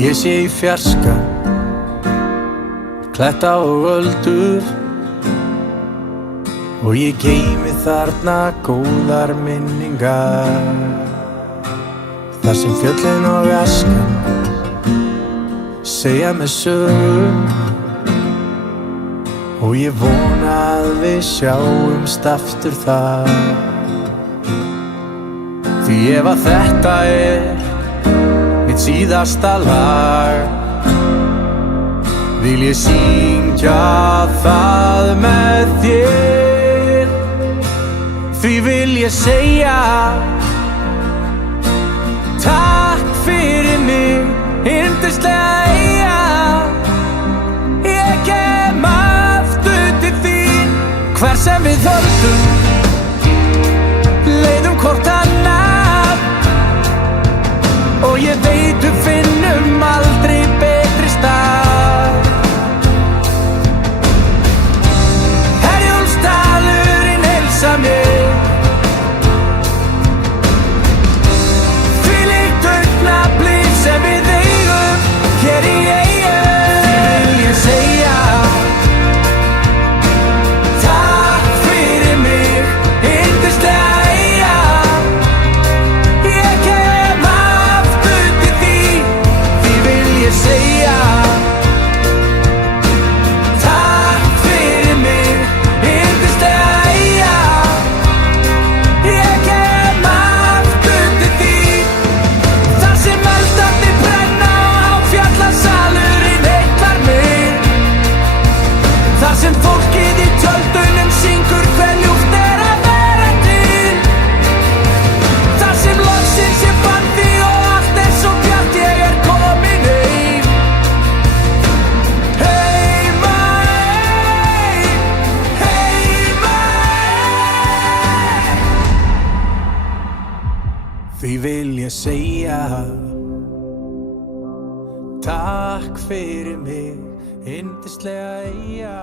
Ég sé í fjarska kletta og öldur og ég geymi þarna góðar minningar þar sem fjöllin og askan segja mér sögu og ég vona að við sjáumst aftur þar. Því ef að þetta mitt síðasta lag vil ég syngja það með þér. Því vil ég segja takk fyrir mig, yndislega eyja. Ég kem aftur til þín hvar sem við höldum, leiðum hvort annað og ég veit við finnum aldrei betri stað. Herjólfsdalurinn heilsa mér, þvílíkt augnablik sem við eigum hér í eyjum. Því vil ég segja takk fyrir mig, yndislega eyja. Ég kem aftur til þín. Því vil ég segja takk fyrir mig, yndislega eyja. Ég kem aftur til þín. Þar sem eldarnir brenna og háfjallasalurinn heillar mig. Þar sem fólkið í tjöldunum syngur hve ljúft að vera til. Þar sem loksins ég fann þig og allt svo bjart, ég komin heim. Heima, heima. Því vil ég segja takk fyrir mig, yndislega eyja.